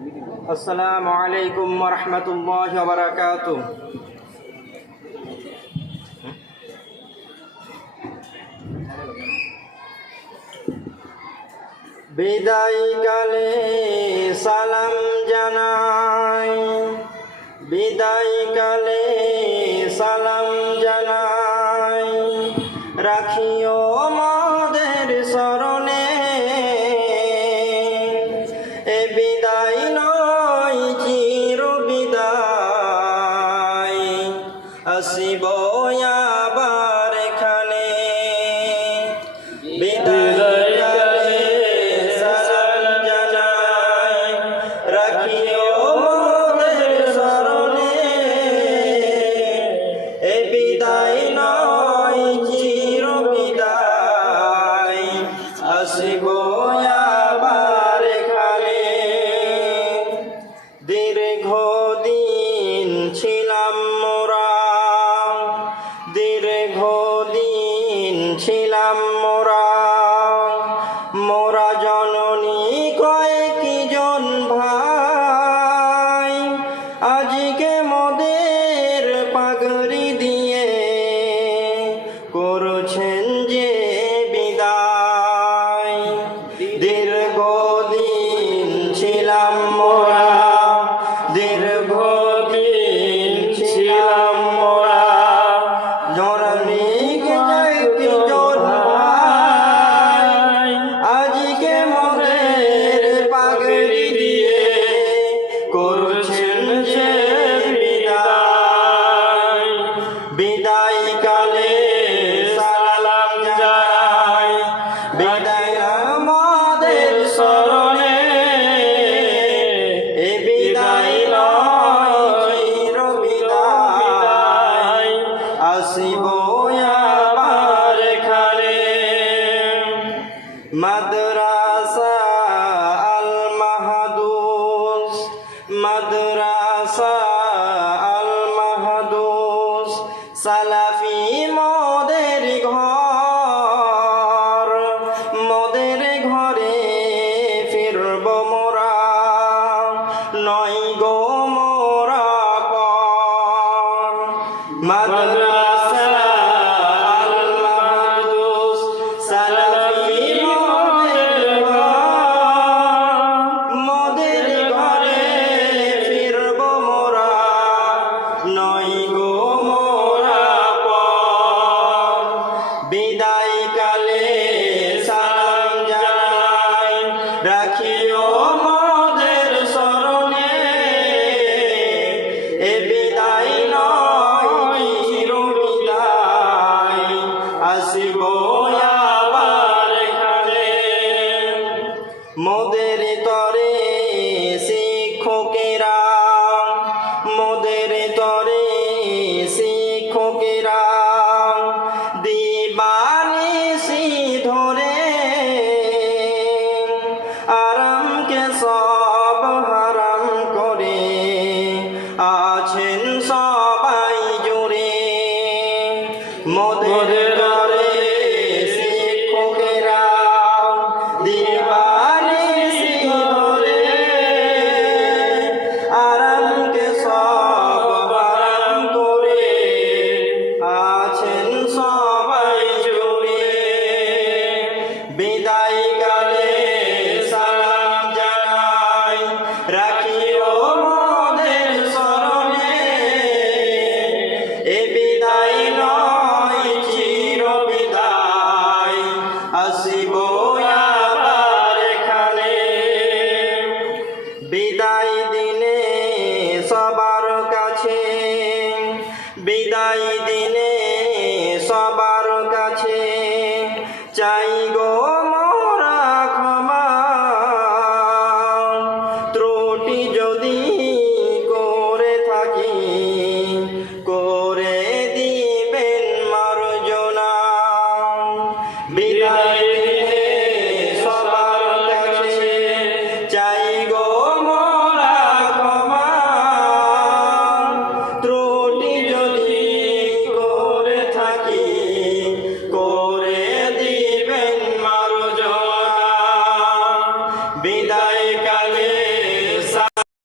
আসসালামু আলাইকুম ওয়া রাহমাতুল্লাহি ওয়া বারাকাতুহু। বিদায় কালে সালাম জানাই, বিদায় কালে সালাম জানাই, রাখিও মোদের স্মরণে। এ বিদায় নয় চির বিদায়, আসিব আবার এখানে। বিদায় কালে সালাম জানাই, রাখিও মোদের স্মরণে। এ বিদায় নয় চির বিদায়, আসিব আবার এখানে। দীর্ঘদিন ছিলাম মোরা, দীর্ঘদিন ছিলাম মোরা, মোরা জননী কয়েকজন ভাই। আজকে মোদের পাগড়ি দিয়ে করছেন যে বিদায়। দীর্ঘদিন ছিলাম মোরা, দীর্ঘদিন ছিলাম মোরা, জননী কয়েকজন ভাই। আজকে মোদের পাগড়ি দিয়ে করছেন যে বিদায়। বিদায় কালে সালাম জানাই, বিদায় আমাদের স্মরণে। এ বিদায় নয় চির বিদায়, আসিব আবার এখানে। মাদ্রাসা আল মাহদুস, মাদ্রাসা আল মাহদুস, সালাফি মোদের ঘর। মোদের ঘরে ফিরব মোরা, নয় গো মোরা পর। মাদ্রাসা আল মাহদুস, সালাফি মোদের ঘর। মোদের ঘরে ফিরব মোরা, নয় গো মোরা পর। বিদায় কালে সালাম জানাই, রাখিও মোদের স্মরণে। এ বিদায় নয় চির বিদায়, আসিব আবার এখানে। মোদের তরে শিক্ষকেরা, মোদের তরে শিক্ষকেরা, দিবানিশি ধরে আরামকে সব হারাম করে আছেন সবাই জুড়ে। মোদের তরে শিক্ষকেরা, দিবানিশি ধরে আরামকে সব হারাম করে আছেন সবাই জুড়ে। বিদায় কালে সালাম জানাই, রাখিও মোদের স্মরণে। এ বিদায় নয় চির বিদায়, আসিব আবার এখানে। বিদায়